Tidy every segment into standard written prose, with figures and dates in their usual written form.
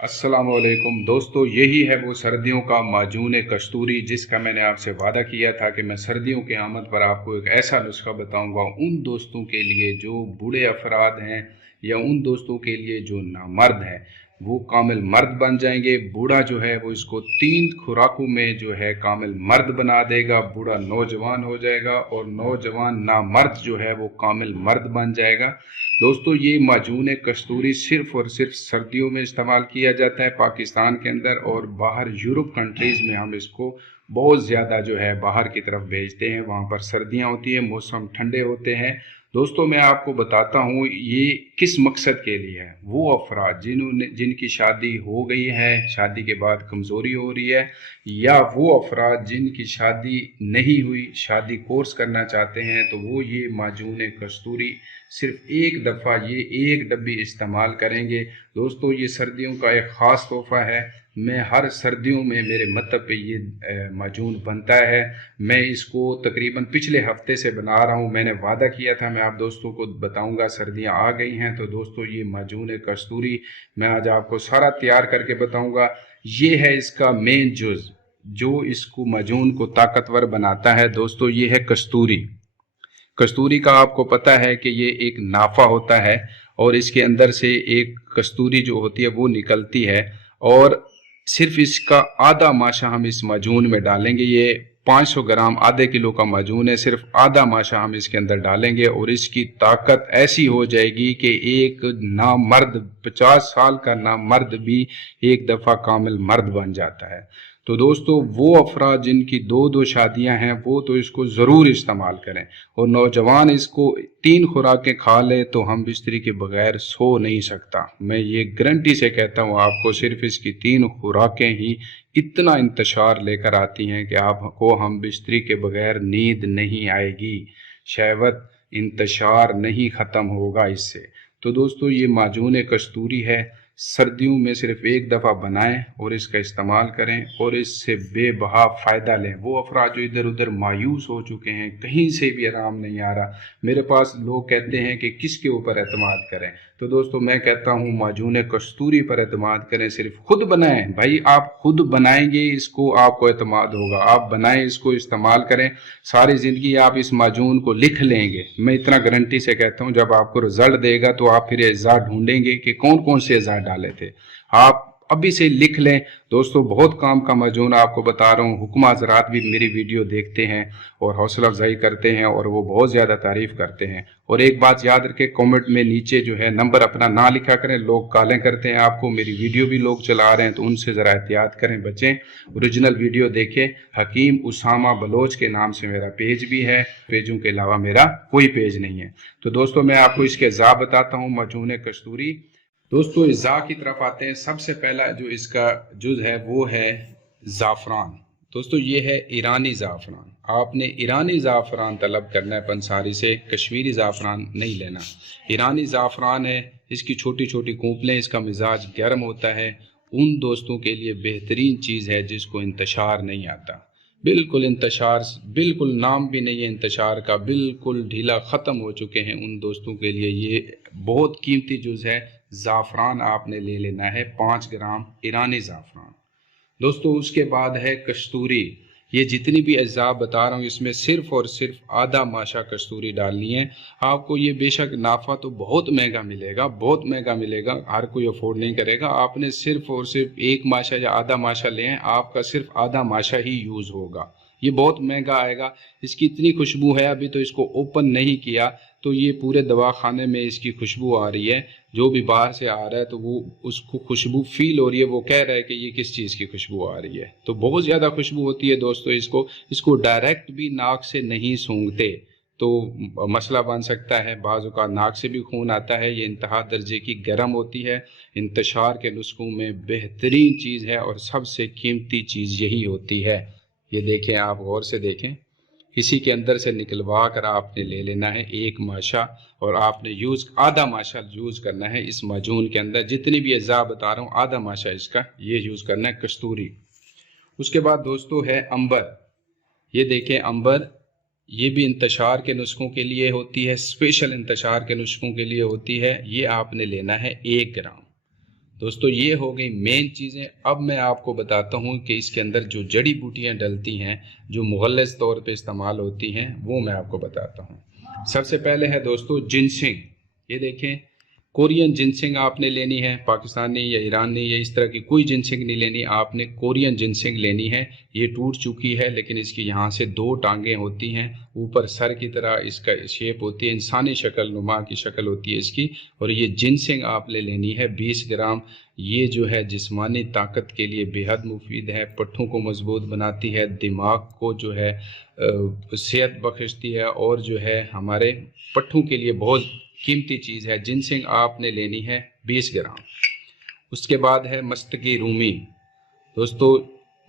अस्सलामुअलैकुम दोस्तों, यही है वो सर्दियों का माजून कस्तूरी जिसका मैंने आपसे वादा किया था कि मैं सर्दियों की आमद पर आपको एक ऐसा नुस्खा बताऊंगा उन दोस्तों के लिए जो बूढ़े अफराद हैं या उन दोस्तों के लिए जो नामर्द हैं। वो कामिल मर्द बन जाएंगे। बूढ़ा जो है वो इसको 3 खुराकों में जो है कामिल मर्द बना देगा। बूढ़ा नौजवान हो जाएगा और नौजवान नामर्द जो है वो कामिल मर्द बन जाएगा। दोस्तों, ये माजून कस्तूरी सिर्फ और सिर्फ सर्दियों में इस्तेमाल किया जाता है पाकिस्तान के अंदर, और बाहर यूरोप कंट्रीज़ में हम इसको बहुत ज़्यादा जो है बाहर की तरफ भेजते हैं। वहाँ पर सर्दियाँ होती हैं, मौसम ठंडे होते हैं। दोस्तों, मैं आपको बताता हूँ ये किस मकसद के लिए है। वो अफराद जिनकी शादी हो गई है, शादी के बाद कमज़ोरी हो रही है, या वो अफराद जिनकी शादी नहीं हुई, शादी कोर्स करना चाहते हैं, तो वो ये माजून कस्तूरी सिर्फ एक दफ़ा ये एक डब्बी इस्तेमाल करेंगे। दोस्तों, ये सर्दियों का एक ख़ास तोहफ़ा है। मैं हर सर्दियों में मेरे मतब पे ये माजून बनता है। मैं इसको तकरीबन पिछले हफ्ते से बना रहा हूँ। मैंने वादा किया था मैं आप दोस्तों को बताऊंगा, सर्दियाँ आ गई हैं। तो दोस्तों, ये माजून कस्तूरी मैं आज आपको सारा तैयार करके बताऊंगा। ये है इसका मेन जुज़ जो इसको माजून को ताकतवर बनाता है। दोस्तों, ये है कस्तूरी। कस्तूरी का आपको पता है कि ये एक नाफा होता है और इसके अंदर से एक कस्तूरी जो होती है वो निकलती है, और सिर्फ इसका आधा माशा हम इस माजून में डालेंगे। ये 500 ग्राम आधे किलो का माजून है, सिर्फ आधा माशा हम इसके अंदर डालेंगे और इसकी ताकत ऐसी हो जाएगी कि एक नामर्द 50 साल का नामर्द भी एक दफ़ा कामिल मर्द बन जाता है। तो दोस्तों, वो अफराद जिनकी दो शादियां हैं वो तो इसको ज़रूर इस्तेमाल करें, और नौजवान इसको 3 खुराकें खा ले तो हम बिस्तरी के बगैर सो नहीं सकता। मैं ये गारंटी से कहता हूँ आपको, सिर्फ इसकी 3 खुराकें ही इतना इंतशार लेकर आती हैं कि आपको हम बिस्तरी के बगैर नींद नहीं आएगी, शहवत इंतशार नहीं ख़त्म होगा इससे। तो दोस्तों, ये माजून कस्तूरी है। सर्दियों में सिर्फ एक दफ़ा बनाएं और इसका इस्तेमाल करें और इससे बेबहा फ़ायदा लें। वो अफराद जो इधर उधर मायूस हो चुके हैं, कहीं से भी आराम नहीं आ रहा, मेरे पास लोग कहते हैं कि किसके ऊपर एतमाद करें, तो दोस्तों मैं कहता हूँ माजून कस्तूरी पर एतमाद करें। सिर्फ खुद बनाएं भाई, आप खुद बनाएंगे इसको आपको एतमाद होगा। आप बनाएं, इसको इस्तेमाल करें, सारी ज़िंदगी आप इस माजून को लिख लेंगे। मैं इतना गारंटी से कहता हूँ, जब आपको रिजल्ट देगा तो आप फिर एज़ा ढूंढेंगे कि कौन कौन से एज़ा डाले थे। आप अभी से लिख लें। दोस्तों, बहुत काम का माजून आपको बता रहा हूँ। हुक्मा हज़रात भी मेरी वीडियो देखते हैं और हौसला अफजाई करते हैं और वो बहुत ज़्यादा तारीफ़ करते हैं। और एक बात याद रखें, कमेंट में नीचे जो है नंबर अपना ना लिखा करें, लोग कालें करते हैं आपको। मेरी वीडियो भी लोग चला रहे हैं तो उनसे ज़रा एहतियात करें, बचें। ओरिजिनल वीडियो देखें। हकीम उसामा बलोच के नाम से मेरा पेज भी है, पेजों के अलावा मेरा कोई पेज नहीं है। तो दोस्तों, मैं आपको इसके अज़ा बताता हूँ माजून कस्तूरी। दोस्तों, इज़ा की तरफ आते हैं। सबसे पहला जो इसका जुज़ है वो है ज़ाफ़रान। दोस्तों, ये है ईरानी ज़ाफ़रान। आपने ईरानी ज़ाफ़रान तलब करना है पंसारी से, कश्मीरी ज़ाफ़रान नहीं लेना। ईरानी ज़ाफ़रान है, इसकी छोटी छोटी कोंपलें, इसका मिजाज गर्म होता है। उन दोस्तों के लिए बेहतरीन चीज़ है जिसको इंतशार नहीं आता। बिल्कुल इंतशार, बिल्कुल नाम भी नहीं है इंतशार का, बिल्कुल ढीला ख़त्म हो चुके हैं। उन दोस्तों के लिए ये बहुत कीमती जुज़ है। ज़ाफ़रान आपने ले लेना है 5 ग्राम ईरानी ज़ाफ़रान। दोस्तों, उसके बाद है कस्तूरी। ये जितनी भी अज्जा बता रहा हूँ इसमें सिर्फ और सिर्फ आधा माशा कस्तूरी डालनी है। आपको ये बेशक नाफा तो बहुत महंगा मिलेगा, बहुत महंगा मिलेगा, हर कोई अफोर्ड नहीं करेगा। आपने सिर्फ और सिर्फ 1 माशा या आधा माशा लें, आपका सिर्फ आधा माशा ही यूज़ होगा। ये बहुत महंगा आएगा। इसकी इतनी खुशबू है, अभी तो इसको ओपन नहीं किया तो ये पूरे दवाखाने में इसकी खुशबू आ रही है। जो भी बाहर से आ रहा है तो वो उसको खुशबू फील हो रही है, वो कह रहा है कि ये किस चीज़ की खुशबू आ रही है। तो बहुत ज़्यादा खुशबू होती है दोस्तों। इसको डायरेक्ट भी नाक से नहीं सूंघते तो मसला बन सकता है। बाज़ का नाक से भी खून आता है। ये इंतहा दर्जे की गर्म होती है। इंतशार के नुस्खों में बेहतरीन चीज़ है और सबसे कीमती चीज़ यही होती है। ये देखें, आप गौर से देखें, इसी के अंदर से निकलवा कर आपने ले लेना है 1 माशा, और आपने आधा माशा यूज़ करना है इस माजून के अंदर। जितनी भी अज़ा बता रहा हूँ आधा माशा इसका ये यूज़ करना है, कस्तूरी। उसके बाद दोस्तों है अंबर। ये देखें अंबर, ये भी इंतशार के नुस्खों के लिए होती है, स्पेशल इंतशार के नुस्खों के लिए होती है। ये आपने लेना है 1 ग्राम। दोस्तों ये हो गई मेन चीज़ें। अब मैं आपको बताता हूँ कि इसके अंदर जो जड़ी बूटियाँ डलती हैं, जो मुग़ल्लिज़ तौर पे इस्तेमाल होती हैं, वो मैं आपको बताता हूँ। सबसे पहले है दोस्तों जिनसिंग। ये देखें, कोरियन जिनसिंग आपने लेनी है, पाकिस्तानी या ईरानी या इस तरह की कोई जिनसिंग नहीं लेनी, आपने कोरियन जिनसिंग लेनी है। ये टूट चुकी है, लेकिन इसकी यहाँ से 2 टांगें होती हैं, ऊपर सर की तरह इसका शेप होती है, इंसानी शक्ल नुमा की शक्ल होती है इसकी। और ये जिनसिंग आपने लेनी है 20 ग्राम। ये जो है जिस्मानी ताकत के लिए बेहद मुफीद है, पट्ठों को मजबूत बनाती है, दिमाग को जो है सेहत बख्शती है, और जो है हमारे पट्ठों के लिए बहुत कीमती चीज़ है। जिनसिंग आपने लेनी है 20 ग्राम। उसके बाद है मस्तकी रूमी। दोस्तों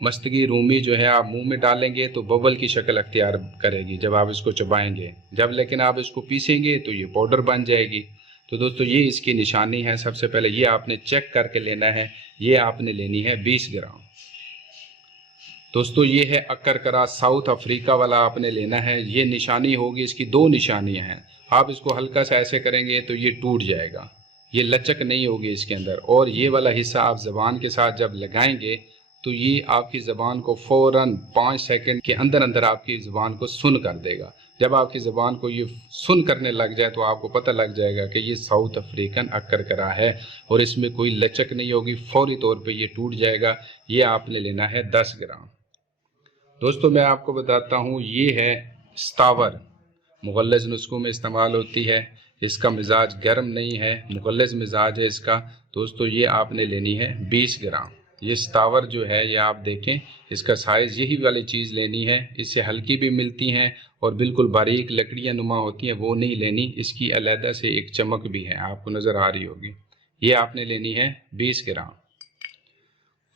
मस्तकी रूमी जो है आप मुंह में डालेंगे तो बबल की शक्ल अख्तियार करेगी जब आप इसको चबाएंगे, जब लेकिन आप इसको पीसेंगे तो ये पाउडर बन जाएगी। तो दोस्तों ये इसकी निशानी है। सबसे पहले ये आपने चेक करके लेना है। ये आपने लेनी है 20 ग्राम। दोस्तों ये है अक्करकरा, साउथ अफ्रीका वाला आपने लेना है। ये निशानी होगी, इसकी 2 निशानियां हैं। आप इसको हल्का सा ऐसे करेंगे तो ये टूट जाएगा, ये लचक नहीं होगी इसके अंदर। और ये वाला हिस्सा आप ज़बान के साथ जब लगाएंगे तो ये आपकी ज़बान को फ़ौरन 5 सेकंड के अंदर अंदर आपकी ज़बान को सुन कर देगा। जब आपकी ज़बान को ये सुन करने लग जाए तो आपको पता लग जाएगा कि ये साउथ अफ्रीकन अक्करकरा है, और इसमें कोई लचक नहीं होगी, फौरी तौर पे ये टूट जाएगा। ये आपने लेना है 10 ग्राम। दोस्तों मैं आपको बताता हूँ, ये है स्तावर, मुग़ल्लिज़ नुस्खों में इस्तेमाल होती है। इसका मिजाज गर्म नहीं है, मुग़ल्लिज़ मिजाज है इसका। दोस्तों ये आपने लेनी है 20 ग्राम। ये स्तावर जो है, ये आप देखें, इसका साइज़ यही वाली चीज़ लेनी है। इससे हल्की भी मिलती हैं और बिल्कुल बारीक लकड़ियाँ नुमा होती हैं, वो नहीं लेनी। इसकी अलहदा से एक चमक भी है, आपको नज़र आ रही होगी। ये आपने लेनी है 20 ग्राम।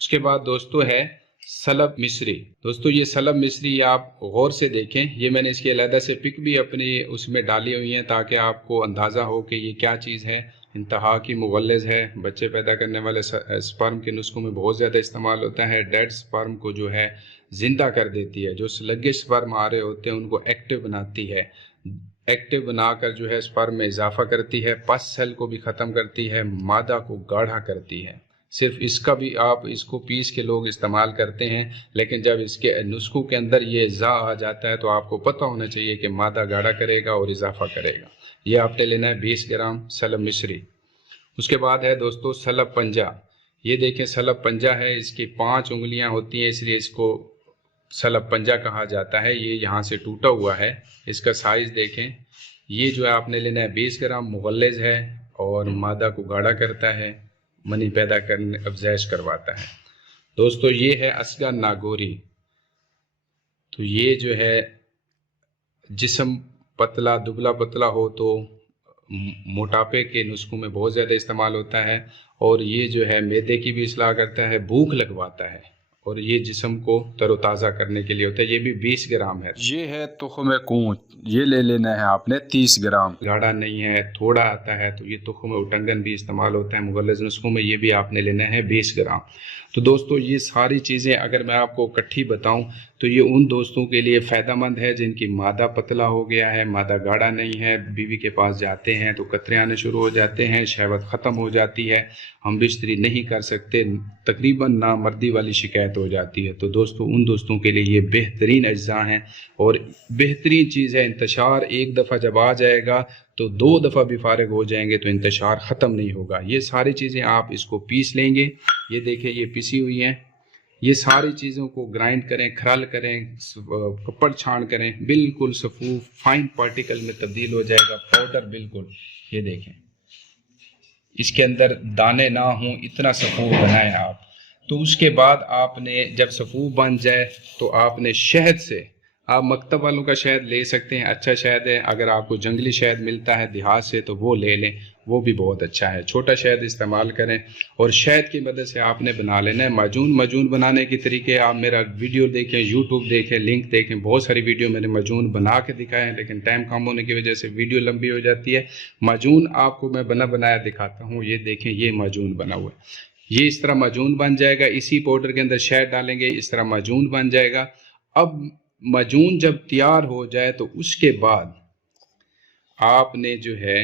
उसके बाद दोस्तों है सलब मिस्री। दोस्तों ये सलब मिस्री आप गौर से देखें, ये मैंने इसकी अलहदा से पिक भी अपनी उसमें डाली हुई हैं ताकि आपको अंदाज़ा हो कि ये क्या चीज़ है। इंतहा की मुग़ल्लिज़ है, बच्चे पैदा करने वाले स्पर्म के नुस्खों में बहुत ज़्यादा इस्तेमाल होता है। डेड स्पर्म को जो है ज़िंदा कर देती है, जो स्लगिश स्पर्म आ रहे होते हैं उनको एक्टिव बनाती है, एक्टिव बनाकर जो है स्पर्म में इजाफा करती है, पस सेल को भी ख़त्म करती है, मादा को गाढ़ा करती है। सिर्फ इसका भी आप इसको पीस के लोग इस्तेमाल करते हैं, लेकिन जब इसके नुस्खों के अंदर ये ज़ा आ जाता है तो आपको पता होना चाहिए कि मादा गाढ़ा करेगा और इजाफा करेगा। ये आपने लेना है 20 ग्राम सलब मिस्री। उसके बाद है दोस्तों सलब पंजा। ये देखें सलब पंजा है, इसकी 5 उंगलियां होती हैं, इसलिए इसको सलब पंजा कहा जाता है। ये यहाँ से टूटा हुआ है, इसका साइज़ देखें। ये जो है आपने लेना है 20 ग्राम, मुग़ल्लिज़ है और मादा को गाढ़ा करता है, मनी पैदा करने अफजाइश करवाता है। दोस्तों ये है असगा नागोरी। तो ये जो है जिस्म पतला दुबला पतला हो तो मोटापे के नुस्खों में बहुत ज़्यादा इस्तेमाल होता है, और ये जो है मैदे की भी इस्लाह करता है, भूख लगवाता है, और ये जिस्म को तरोताज़ा करने के लिए होता है। ये भी 20 ग्राम है। ये है तुख़्म कूंच, ये ले लेना है आपने 30 ग्राम। गाढ़ा नहीं है, थोड़ा आता है, तो ये तुख़्म उटंगन भी इस्तेमाल होता है मुग़ल्लिज़ नुस्खों में, ये भी आपने लेना है 20 ग्राम। तो दोस्तों ये सारी चीज़ें अगर मैं आपको इकट्ठी बताऊं तो ये उन दोस्तों के लिए फ़ायदेमंद है जिनकी मादा पतला हो गया है, मादा गाढ़ा नहीं है, बीवी के पास जाते हैं तो कतरे आने शुरू हो जाते हैं, शहवत ख़त्म हो जाती है, हम बिस्तरी नहीं कर सकते, तकरीबन नामर्दी वाली शिकायत हो जाती है। तो दोस्तों उन दोस्तों के लिए ये बेहतरीन अज्जा हैं और बेहतरीन चीज़ है। इंतशार एक दफ़ा जब आ जाएगा तो 2 दफ़ा भी फारिग हो जाएंगे तो इंतशार ख़त्म नहीं होगा। ये सारी चीज़ें आप इसको पीस लेंगे। ये देखिए ये पिसी हुई हैं। ये सारी चीज़ों को ग्राइंड करें, खरल करें, कपड़ छान करें, बिल्कुल सफूफ फाइन पार्टिकल में तब्दील हो जाएगा, पाउडर बिल्कुल। ये देखें इसके अंदर दाने ना हों, इतना सफूफ बनाएं आप। तो उसके बाद आपने जब सफूफ बन जाए तो आपने शहद से, आप मकतब वालों का शहद ले सकते हैं, अच्छा शहद है। अगर आपको जंगली शहद मिलता है देहात से तो वो ले लें, वो भी बहुत अच्छा है। छोटा शहद इस्तेमाल करें और शहद की मदद से आपने बना लेना है माजून। माजून बनाने के तरीके आप मेरा वीडियो देखें, यूट्यूब देखें, लिंक देखें, बहुत सारी वीडियो मैंने माजून बना के दिखाए हैं, लेकिन टाइम कम होने की वजह से वीडियो लंबी हो जाती है। माजून आपको मैं बना बनाया दिखाता हूँ। ये देखें ये माजून बना हुआ है, ये इस तरह माजून बन जाएगा। इसी पाउडर के अंदर शहद डालेंगे, इस तरह माजून बन जाएगा। अब माजून जब तैयार हो जाए तो उसके बाद आपने जो है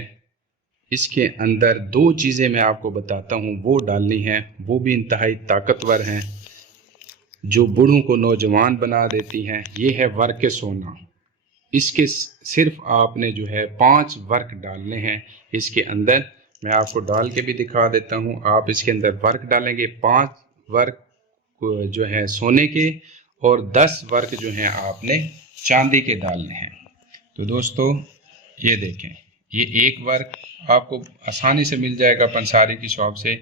اس کے اندر 2 چیزیں میں آپ کو بتاتا ہوں وہ ڈالنی ہیں، وہ بھی انتہائی طاقتور ہیں، جو بوڑھوں کو نوجوان بنا دیتی ہیں۔ یہ ہے ورق سونا۔ اس کے صرف آپ نے جو ہے 5 ورق ڈالنے ہیں اس کے اندر۔ میں آپ کو ڈال کے بھی دکھا دیتا ہوں۔ آپ اس کے اندر ورق ڈالیں گے، 5 ورق جو ہے سونے کے اور 10 ورق جو ہیں آپ نے چاندی کے ڈالنے ہیں۔ تو دوستو یہ دیکھیں، یہ 1 ورق آپ کو آسانی سے مل جائے گا پنساری کی شاپ سے۔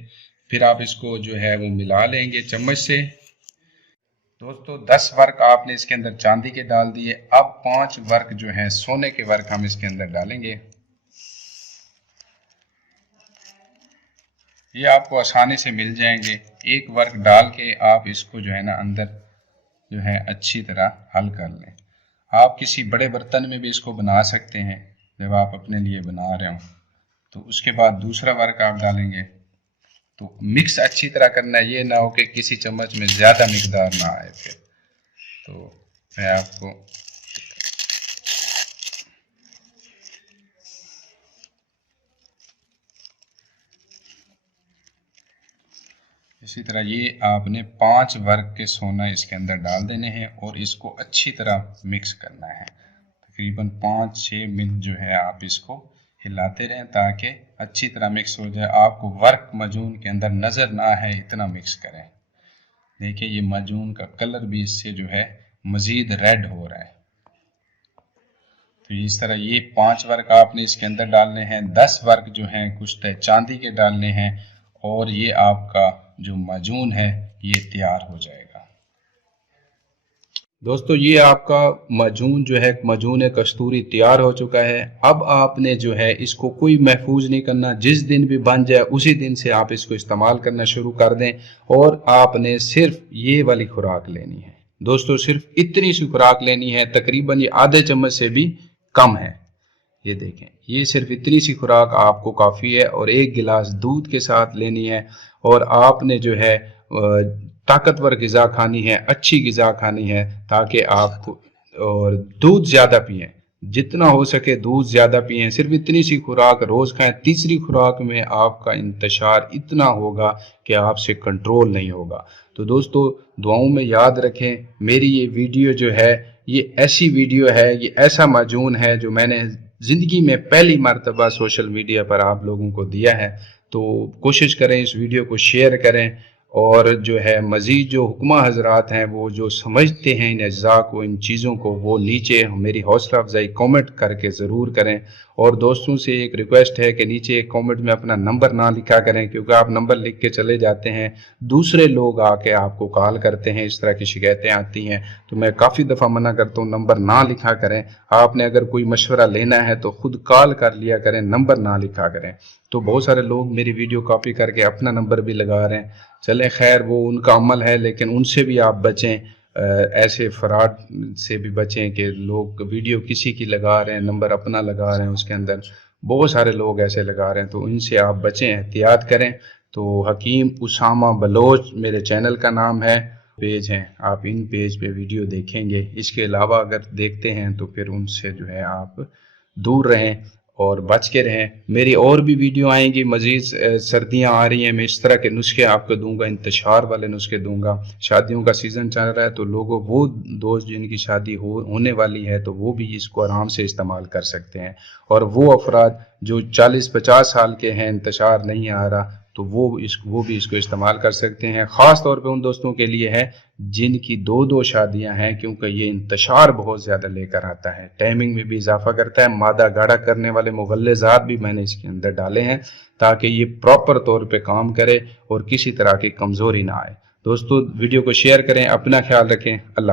پھر آپ اس کو جو ہے وہ ملا لیں گے چمچ سے۔ دوستو 10 ورق آپ نے اس کے اندر چاندی کے ڈال دیے۔ اب 5 ورق جو ہیں سونے کے ورق ہم اس کے اندر ڈالیں گے۔ یہ آپ کو آسانی سے مل جائیں گے۔ 1 ورق ڈال کے آپ اس کو جو ہے نا اندر جو ہے اچھی طرح حل کر لیں۔ آپ کسی بڑے برتن میں بھی اس کو بنا سکتے ہیں جب آپ اپنے لیے بنا رہے ہوں۔ تو اس کے بعد دوسرا ورق آپ ڈالیں گے۔ تو مکس اچھی طرح کرنا ہے، یہ نہ ہو کہ کسی چمچ میں زیادہ مقدار نہ آئے۔ پھر تو میں آپ کو اسی طرح یہ آپ نے 5 ورق کے سونا اس کے اندر ڈال دینے ہیں اور اس کو اچھی طرح مکس کرنا ہے۔ تقریباً 5-6 منٹ جو ہے آپ اس کو ہلاتے رہیں تاکہ اچھی طرح مکس ہو جائے۔ آپ کو ورق معجون کے اندر نظر نہ آئے، اتنا مکس کریں۔ دیکھیں یہ معجون کا کلر بھی اس سے جو ہے مزید ریڈ ہو رہا ہے۔ تو اس طرح یہ 5 ورق آپ نے اس کے اندر ڈالنے ہیں، 10 ورق جو ہیں کچھ چاندی کے ڈالنے ہیں، اور یہ آپ کا جو معجون ہے یہ تیار ہو جائے گا۔ دوستو یہ آپ کا معجون جو ہے معجون کستوری تیار ہو چکا ہے۔ اب آپ نے جو ہے اس کو کوئی محفوظ نہیں کرنا، جس دن بھی بن جائے اسی دن سے آپ اس کو استعمال کرنا شروع کر دیں، اور آپ نے صرف یہ والی خوراک لینی ہے۔ دوستو صرف اتنی سی خوراک لینی ہے، تقریباً یہ آدھے چمچ سے بھی کم ہے۔ یہ دیکھیں یہ صرف اتنی سی خوراک آپ کو کافی ہے، اور 1 گلاس دودھ کے ساتھ لینی ہے۔ اور آپ نے جو ہے طاقتور غذا کھانی ہے، اچھی غذا کھانی ہے، تاکہ آپ اور دودھ زیادہ پئیں، جتنا ہو سکے دودھ زیادہ پئیں۔ صرف اتنی سی خوراک روز کھائیں۔ تیسری خوراک میں آپ کا انتشار اتنا ہوگا کہ آپ سے کنٹرول نہیں ہوگا۔ تو دوستو دعاؤں میں یاد رکھیں، میری یہ ویڈیو جو ہے یہ ایسی ویڈیو ہے، یہ ایسا معجون ہے جو میں نے زندگی میں پہلی مرتبہ سوشل میڈیا پر آپ لوگوں کو دیا ہے۔ تو کوشش کریں اس ویڈیو کو شیئر کریں، اور جو ہے مزید جو حکمہ حضرات ہیں وہ جو سمجھتے ہیں ان اجزاء کو، ان چیزوں کو، وہ نیچے میری حوصلہ افزائی کومنٹ کر کے ضرور کریں۔ اور دوستوں سے ایک ریکویسٹ ہے کہ نیچے ایک کومنٹ میں اپنا نمبر نہ لکھا کریں، کیونکہ آپ نمبر لکھ کے چلے جاتے ہیں، دوسرے لوگ آ کے آپ کو کال کرتے ہیں، اس طرح کی شکایتیں آتی ہیں۔ تو میں کافی دفعہ منع کرتا ہوں نمبر نہ لکھا کریں۔ آپ نے اگر کوئی مشورہ لینا ہے تو خود کال کر لیا کریں، نمبر نہ لکھا کریں۔ تو بہت سارے لوگ میری ویڈیو کاپی کر کے اپنا نمبر بھی لگا رہے ہیں۔ چلیں خیر وہ ان کا عمل ہے، لیکن ان سے بھی آپ بچیں، ایسے فراڈ سے بھی بچیں کہ لوگ ویڈیو کسی کی لگا رہے ہیں، نمبر اپنا لگا رہے ہیں، اس کے اندر بہت سارے لوگ ایسے لگا رہے ہیں۔ تو ان سے آپ بچیں، احتیاط کریں۔ تو حکیم اسامہ بلوچ میرے چینل کا نام ہے، پیج ہیں، آپ ان پیج پہ ویڈیو دیکھیں گے۔ اس کے علاوہ اگر دیکھتے ہیں تو پھر ان سے جو ہے آپ دور رہیں اور بچ کے رہیں۔ میری اور بھی ویڈیو آئیں گی، مزید سردیاں آ رہی ہیں، میں اس طرح کے نسخے آپ کو دوں گا، انتشار والے نسخے دوں گا۔ شادیوں کا سیزن چل رہا ہے، تو لوگوں وہ دوست جن کی شادی ہونے والی ہے تو وہ بھی اس کو آرام سے استعمال کر سکتے ہیں، اور وہ افراد جو 40-50 سال کے ہیں، انتشار نہیں آ رہا، تو وہ بھی اس کو استعمال کر سکتے ہیں۔ خاص طور پہ ان دوستوں کے لیے ہے جن کی 2 شادیاں ہیں، کیونکہ یہ انتشار بہت زیادہ لے کر آتا ہے، ٹائمنگ میں بھی اضافہ کرتا ہے۔ مادہ گاڑھا کرنے والے مغلظات بھی میں نے اس کے اندر ڈالے ہیں تاکہ یہ پراپر طور پہ کام کرے اور کسی طرح کی کمزوری نہ آئے۔ دوستو ویڈیو کو شیئر کریں، اپنا خیال رکھیں، اللہ